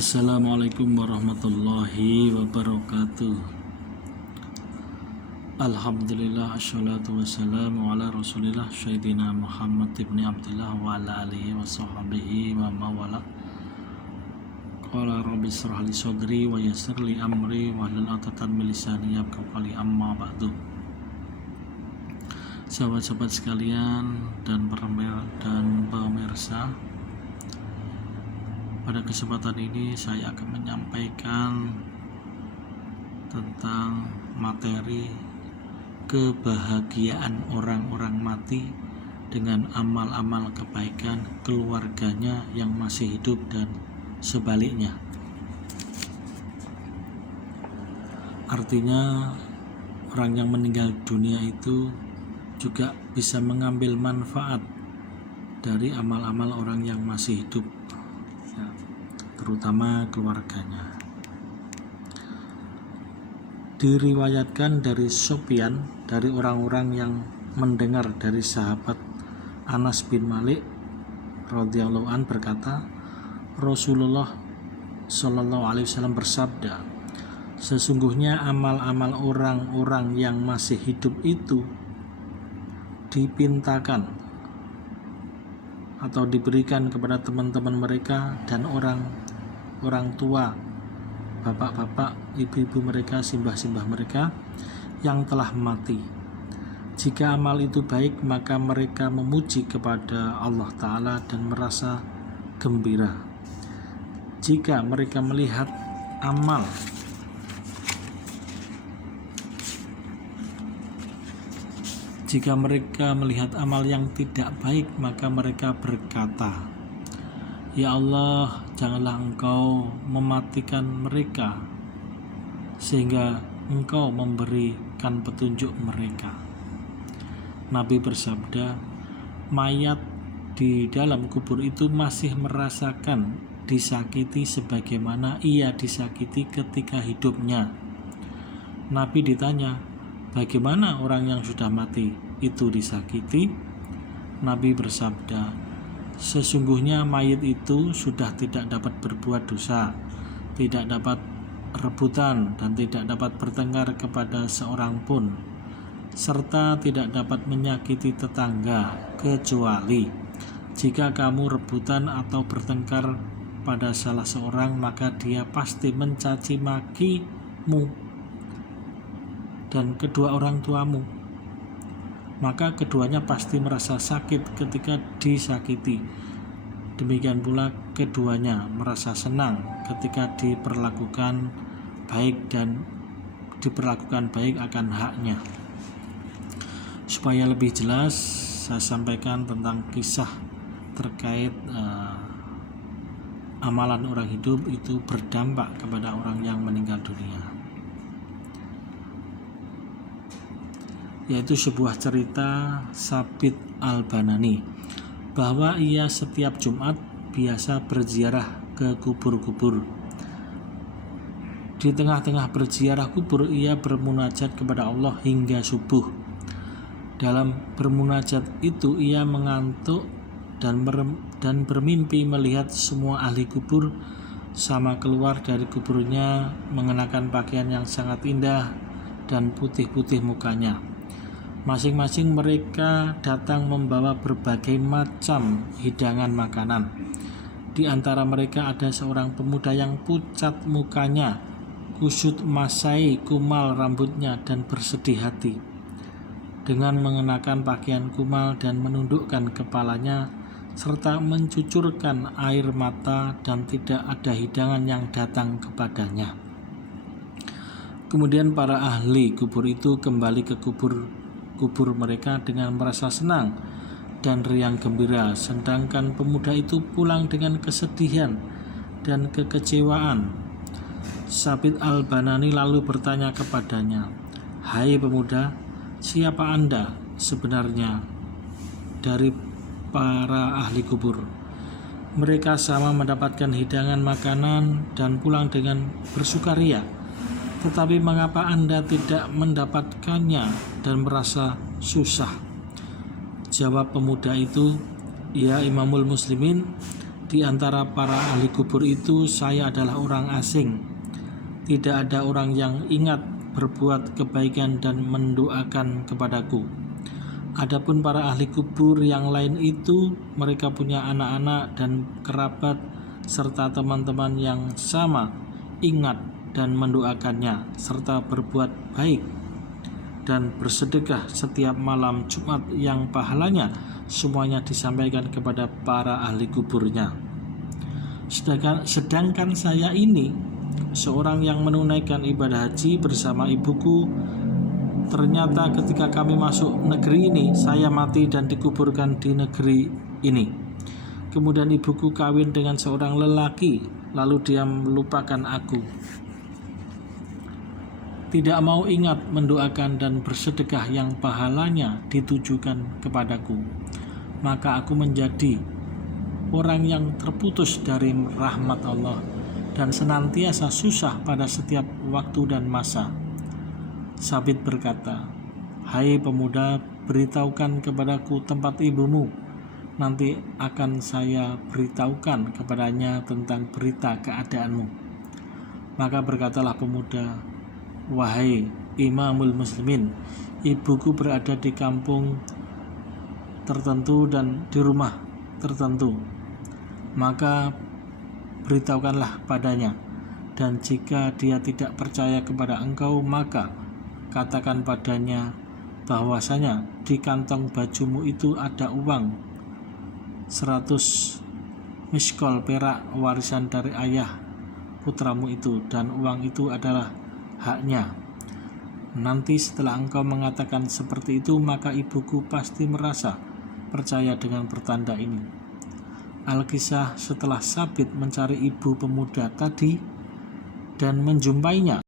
Assalamualaikum warahmatullahi wabarakatuh. Alhamdulillah, assalatu wassalamu ala rasulillah Sayyidina Muhammad ibn Abdullah wa ala alihi wa sahbihi wa mawala. Qala rabbi shrah li sadri wa yassir li amri wa hlul 'uqdatam min lisani yafqahu qawli, amma ba'du. Sahabat-sahabat sekalian dan pemirsa, pada kesempatan ini saya akan menyampaikan tentang materi kebahagiaan orang-orang mati dengan amal-amal kebaikan keluarganya yang masih hidup dan sebaliknya. Artinya orang yang meninggal dunia itu juga bisa mengambil manfaat dari amal-amal orang yang masih hidup, terutama keluarganya. Diriwayatkan dari Sufyan, dari orang-orang yang mendengar dari sahabat Anas bin Malik radhiyallahu an berkata, Rasulullah Shallallahu alaihi wasallam bersabda, sesungguhnya amal-amal orang-orang yang masih hidup itu dipintakan atau diberikan kepada teman-teman mereka dan orang tua, bapak-bapak, ibu-ibu mereka, simbah-simbah mereka yang telah mati. Jika amal itu baik, maka mereka memuji kepada Allah Ta'ala dan merasa gembira. Jika mereka melihat amal yang tidak baik, maka mereka berkata, ya Allah, janganlah Engkau mematikan mereka sehingga Engkau memberikan petunjuk mereka. Nabi bersabda, mayat di dalam kubur itu masih merasakan disakiti sebagaimana ia disakiti ketika hidupnya. Nabi ditanya, bagaimana orang yang sudah mati itu disakiti? Nabi bersabda, sesungguhnya mayit itu sudah tidak dapat berbuat dosa, tidak dapat rebutan dan tidak dapat bertengkar kepada seorang pun, serta tidak dapat menyakiti tetangga, kecuali jika kamu rebutan atau bertengkar pada salah seorang, maka dia pasti mencaci makimu dan kedua orang tuamu, maka keduanya pasti merasa sakit ketika disakiti. Demikian pula keduanya merasa senang ketika diperlakukan baik dan diperlakukan baik akan haknya. Supaya lebih jelas, saya sampaikan tentang kisah terkait amalan orang hidup itu berdampak kepada orang yang meninggal dunia, yaitu sebuah cerita Sabit Al-Banani bahwa ia setiap Jumat biasa berziarah ke kubur-kubur. Di tengah-tengah berziarah kubur, ia bermunajat kepada Allah hingga subuh. Dalam bermunajat itu ia mengantuk dan bermimpi melihat semua ahli kubur sama keluar dari kuburnya mengenakan pakaian yang sangat indah dan putih-putih mukanya. Masing-masing mereka datang membawa berbagai macam hidangan makanan. Di antara mereka ada seorang pemuda yang pucat mukanya, kusut masai kumal rambutnya dan bersedih hati. Dengan mengenakan pakaian kumal dan menundukkan kepalanya serta mencucurkan air mata, dan tidak ada hidangan yang datang kepadanya. Kemudian para ahli kubur itu kembali ke kubur mereka dengan merasa senang dan riang gembira, sedangkan pemuda itu pulang dengan kesedihan dan kekecewaan. Sabit Al-Banani lalu bertanya kepadanya, hai pemuda, siapa Anda sebenarnya dari para ahli kubur? Mereka sama mendapatkan hidangan makanan dan pulang dengan bersukaria. Tetapi mengapa Anda tidak mendapatkannya dan merasa susah? Jawab pemuda itu, ya Imamul Muslimin, Di antara para ahli kubur itu saya adalah orang asing. Tidak ada orang yang ingat berbuat kebaikan dan mendoakan kepadaku. Adapun para ahli kubur yang lain itu, mereka punya anak-anak dan kerabat serta teman-teman yang sama ingat dan mendoakannya serta berbuat baik dan bersedekah setiap malam Jumat yang pahalanya semuanya disampaikan kepada para ahli kuburnya. Sedangkan saya ini seorang yang menunaikan ibadah haji bersama ibuku. Ternyata ketika kami masuk negeri ini, saya mati dan dikuburkan di negeri ini. Kemudian ibuku kawin dengan seorang lelaki, lalu dia melupakan aku. Tidak mau ingat mendoakan dan bersedekah yang pahalanya ditujukan kepadaku. Maka aku menjadi orang yang terputus dari rahmat Allah dan senantiasa susah pada setiap waktu dan masa. Sabit berkata, "Hai pemuda, beritahukan kepadaku tempat ibumu. Nanti akan saya beritahukan kepadanya tentang berita keadaanmu." Maka berkatalah pemuda, "Wahai Imamul Muslimin, ibuku berada di kampung tertentu dan di rumah tertentu. Maka beritahukanlah padanya, dan jika dia tidak percaya kepada engkau, maka katakan padanya bahwasanya di kantong bajumu itu ada uang 100 miskol perak warisan dari ayah putramu itu, dan uang itu adalah haknya. Nanti setelah engkau mengatakan seperti itu, maka ibuku pasti merasa percaya dengan pertanda ini." Al-Kisah, setelah Sabit mencari ibu pemuda tadi dan menjumpainya,